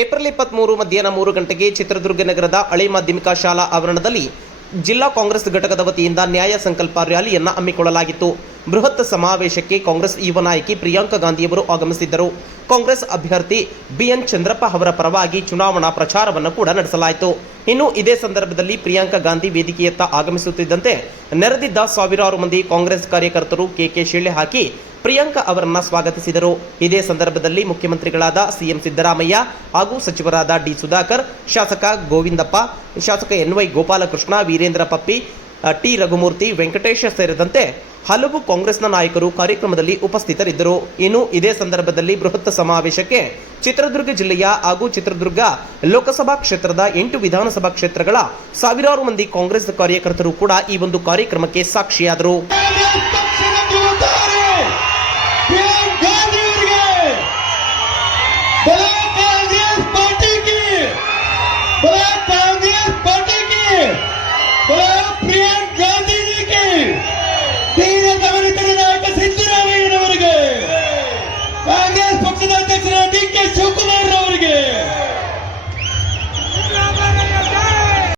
April ಇಪ್ಪತ್ಮೂರು ಮಧ್ಯಾಹ್ನ ಮೂರು ಗಂಟೆಗೆ ಚಿತ್ರದುರ್ಗ ನಗರದ ಹಳೆ ಮಾಧ್ಯಮಿಕ ಶಾಲಾ ಆವರಣದಲ್ಲಿ ಜಿಲ್ಲಾ ಕಾಂಗ್ರೆಸ್ ಘಟಕದ ವತಿಯಿಂದ ನ್ಯಾಯ ಸಂಕಲ್ಪ ರ್ಯಾಲಿಯನ್ನು ಹಮ್ಮಿಕೊಳ್ಳಲಾಗಿತ್ತು. ಬೃಹತ್ ಸಮಾವೇಶಕ್ಕೆ ಕಾಂಗ್ರೆಸ್ ಯುವ ನಾಯಕಿ ಪ್ರಿಯಾಂಕಾ ಗಾಂಧಿಯವರು ಆಗಮಿಸಿದ್ದರು. ಕಾಂಗ್ರೆಸ್ ಅಭ್ಯರ್ಥಿ ಬಿಎನ್ ಚಂದ್ರಪ್ಪ ಅವರ ಪರವಾಗಿ ಚುನಾವಣಾ ಪ್ರಚಾರವನ್ನು ಕೂಡ ನಡೆಸಲಾಯಿತು. ಇನ್ನು ಇದೇ ಸಂದರ್ಭದಲ್ಲಿ ಪ್ರಿಯಾಂಕಾ ಗಾಂಧಿ ವೇದಿಕೆಯತ್ತ ಆಗಮಿಸುತ್ತಿದ್ದಂತೆ ನೆರೆದಿದ್ದ ಸಾವಿರಾರು ಮಂದಿ ಕಾಂಗ್ರೆಸ್ ಕಾರ್ಯಕರ್ತರು ಕೆಕೆ ಶಿಳ್ಳೆ ಹಾಕಿ ಪ್ರಿಯಾಂಕಾ ಅವರನ್ನ ಸ್ವಾಗತಿಸಿದರು. ಇದೇ ಸಂದರ್ಭದಲ್ಲಿ ಮುಖ್ಯಮಂತ್ರಿಗಳಾದ ಸಿಎಂ ಸಿದ್ದರಾಮಯ್ಯ ಹಾಗೂ ಸಚಿವರಾದ ಡಿ ಸುಧಾಕರ್, ಶಾಸಕ ಗೋವಿಂದಪ್ಪ, ಶಾಸಕ N Y Gopalakrishna, Veerendra Puppy T Raghumurthy, Venkatesh ಸೇರಿದಂತೆ ಹಲವು ಕಾಂಗ್ರೆಸ್ನ ನಾಯಕರು ಕಾರ್ಯಕ್ರಮದಲ್ಲಿ ಉಪಸ್ಥಿತರಿದ್ದರು. ಇನ್ನು ಇದೇ ಸಂದರ್ಭದಲ್ಲಿ ಬೃಹತ್ ಸಮಾವೇಶಕ್ಕೆ ಚಿತ್ರದುರ್ಗ ಜಿಲ್ಲೆಯ ಹಾಗೂ ಚಿತ್ರದುರ್ಗ ಲೋಕಸಭಾ ಕ್ಷೇತ್ರದ ಎಂಟು ವಿಧಾನಸಭಾ ಕ್ಷೇತ್ರಗಳ ಸಾವಿರಾರು ಮಂದಿ ಕಾಂಗ್ರೆಸ್ ಕಾರ್ಯಕರ್ತರು ಕೂಡ ಈ ಒಂದು ಕಾರ್ಯಕ್ರಮಕ್ಕೆ ಸಾಕ್ಷಿಯಾದರು. Yeah.